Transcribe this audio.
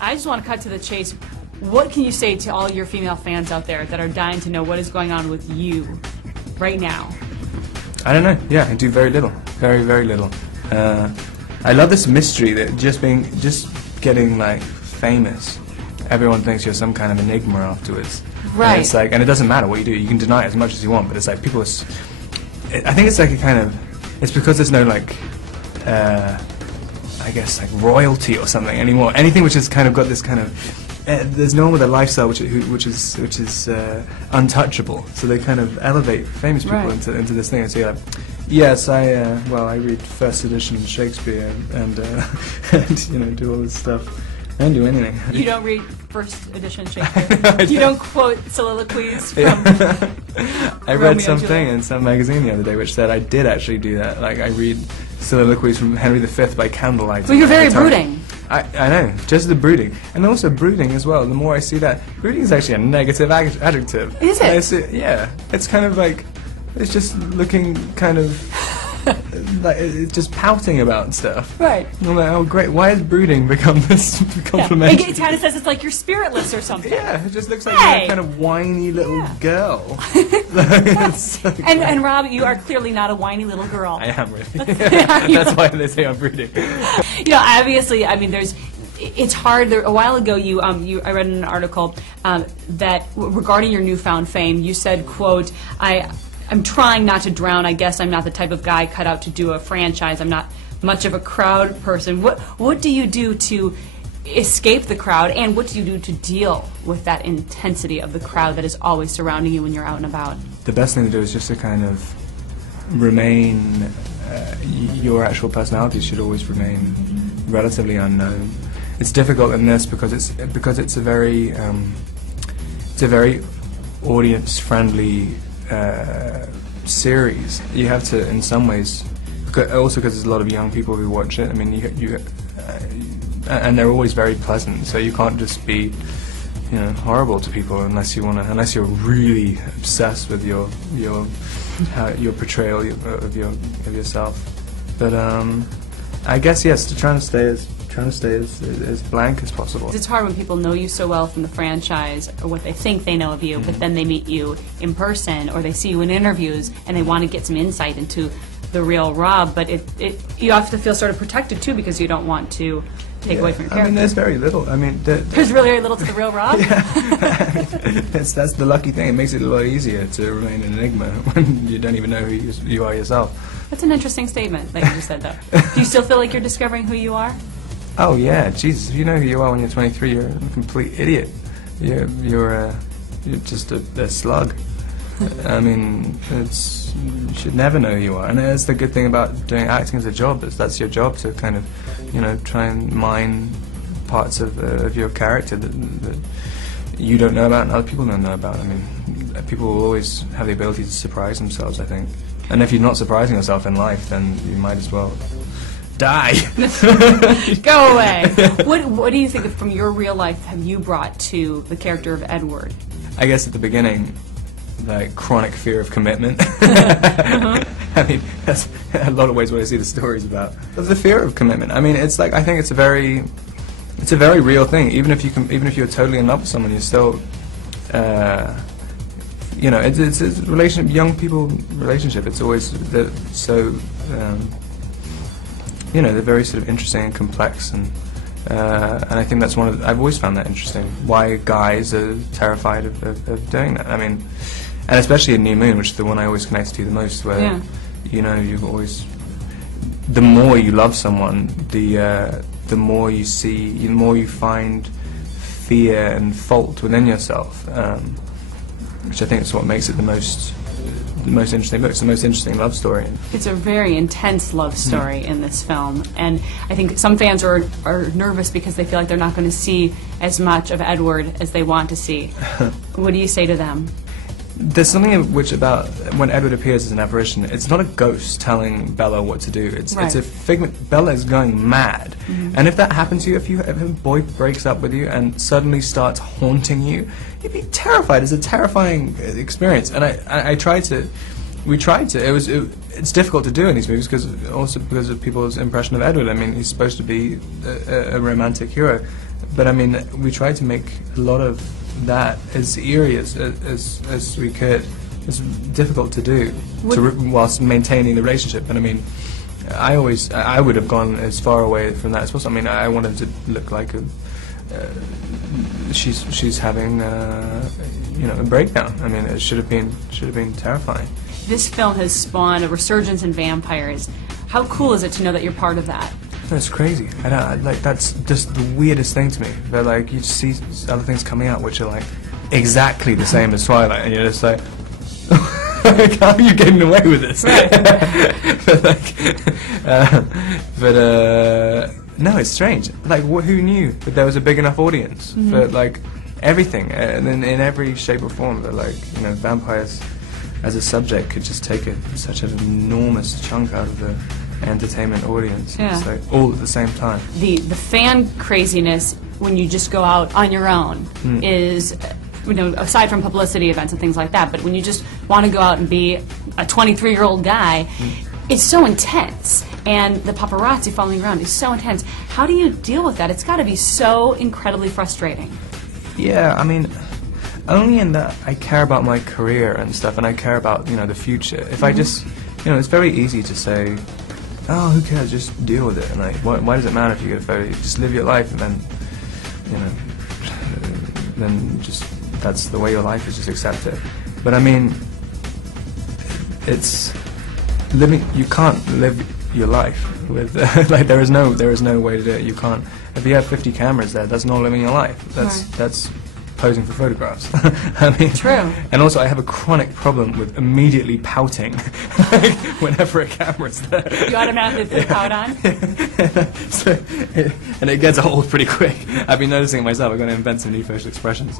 I just want to cut to the chase. What can you say to all your female fans out there that are dying to know what is going on with you right now? I don't know. Yeah, I do very little. Very, very little. I love this mystery that just getting like famous. Everyone thinks you're some kind of enigma afterwards. Right. And it's like, and it doesn't matter what you do. You can deny it as much as you want, but it's like people. I think it's like a kind of. It's because there's no like. I guess like royalty or something anymore. Anything which has kind of got this kind of. There's no one with a lifestyle which is untouchable. So they kind of elevate famous people into this thing and say like, yes, I read first edition Shakespeare and and do all this stuff. I don't do anything. You don't read first edition Shakespeare? You don't quote soliloquies from I read something in some magazine the other day which said I did actually do that. Like I read soliloquies from Henry V by candlelight. Well, you're very brooding. I know, just the brooding. And also brooding as well. The more I see that, brooding is actually a negative adjective. Is it? Yeah. It's kind of like, it's just looking kind of, like, it's just pouting about stuff. Right. And I'm like, oh great, why has brooding become this compliment? Yeah. It kind of says it's like you're spiritless or something. Yeah, it just looks like you're a kind of whiny little girl. So and Rob, you are clearly not a whiny little girl. I am really. That's why they say I'm brooding. Obviously, I mean, it's hard. A while ago, I read in an article that regarding your newfound fame, you said, quote, I'm trying not to drown. I guess I'm not the type of guy cut out to do a franchise. I'm not much of a crowd person. What do you do to escape the crowd, and what do you do to deal with that intensity of the crowd that is always surrounding you when you're out and about? The best thing to do is just to kind of remain, your actual personality should always remain relatively unknown. It's difficult in this because it's a very audience-friendly series. You have to, in some ways, also because there's a lot of young people who watch it. I mean, and they're always very pleasant. So you can't just be, horrible to people unless you're really obsessed with your portrayal of yourself. But I guess yes, trying to stay as blank as possible. It's hard when people know you so well from the franchise, or what they think they know of you, but then they meet you in person, or they see you in interviews, and they want to get some insight into the real Rob. But you have to feel sort of protected too, because you don't want to take away from your character. I mean, there's very little. I mean, there's really very little to the real Rob. That's the lucky thing. It makes it a lot easier to remain an enigma when you don't even know who you are yourself. That's an interesting statement that you just said, though. Do you still feel like you're discovering who you are? Oh yeah, Jesus! If you know who you are when you're 23, you're a complete idiot. You're just a slug. I mean, you should never know who you are, and that's the good thing about doing acting as a job. That's your job to kind of, try and mine parts of your character that you don't know about and other people don't know about. I mean, people will always have the ability to surprise themselves, I think. And if you're not surprising yourself in life, then you might as well die. Go away. What do you think from your real life have you brought to the character of Edward? I guess at the beginning, like chronic fear of commitment. I mean, that's a lot of ways what I see the stories about. But the fear of commitment. I mean, it's like, I think it's a very real thing. Even if you're totally in love with someone, you're still, it's a relationship, young people relationship. It's always so. They're very sort of interesting and complex, and I think that's I've always found that interesting. Why guys are terrified of doing that. I mean, and especially in New Moon, which is the one I always connected to the most, where you've always, the more you love someone, the more you see, the more you find fear and fault within yourself, which I think is what makes it the most interesting book. It's the most interesting love story. It's a very intense love story in this film, and I think some fans are nervous because they feel like they're not going to see as much of Edward as they want to see. What do you say to them? There's something about when Edward appears as an apparition, it's not a ghost telling Bella what to do. It's a figment. Bella is going mad. And if that happens to you, if a boy breaks up with you and suddenly starts haunting you, you'd be terrified. It's a terrifying experience. And we tried to. It's difficult to do in these movies because of people's impression of Edward. I mean, he's supposed to be a romantic hero. but I mean, we tried to make a lot of that as eerie as we could. It's difficult to do whilst maintaining the relationship. And I mean, I would have gone as far away from that as possible. I mean, I wanted to look like she's having a breakdown. I mean, it should have been terrifying. This film has spawned a resurgence in vampires. How cool is it to know that you're part of that? That's crazy. That's just the weirdest thing to me. That like you just see other things coming out which are like exactly the same as Twilight, and you're just like, how are you getting away with this? Right. No, it's strange. Like, who knew that there was a big enough audience for like everything, and in every shape or form that like vampires as a subject could just take such an enormous chunk out of the entertainment audience. Yeah. So all at the same time. The fan craziness when you just go out on your own is, aside from publicity events and things like that, but when you just want to go out and be a 23-year-old guy, it's so intense. And the paparazzi following around is so intense. How do you deal with that? It's got to be so incredibly frustrating. Yeah, I mean, only in that I care about my career and stuff, and I care about the future. If I just, it's very easy to say, oh, who cares? Just deal with it. And like, why does it matter if you get a photo? You just live your life, and then just that's the way your life is. Just accept it. But I mean, it's living. You can't live your life with like there is no way to do it. You can't. If you have 50 cameras there, that's not living your life. That's posing for photographs. I mean, true. And also, I have a chronic problem with immediately pouting like, whenever a camera's there. You automatically put pout on? And it gets old pretty quick. I've been noticing it myself. I'm going to invent some new facial expressions.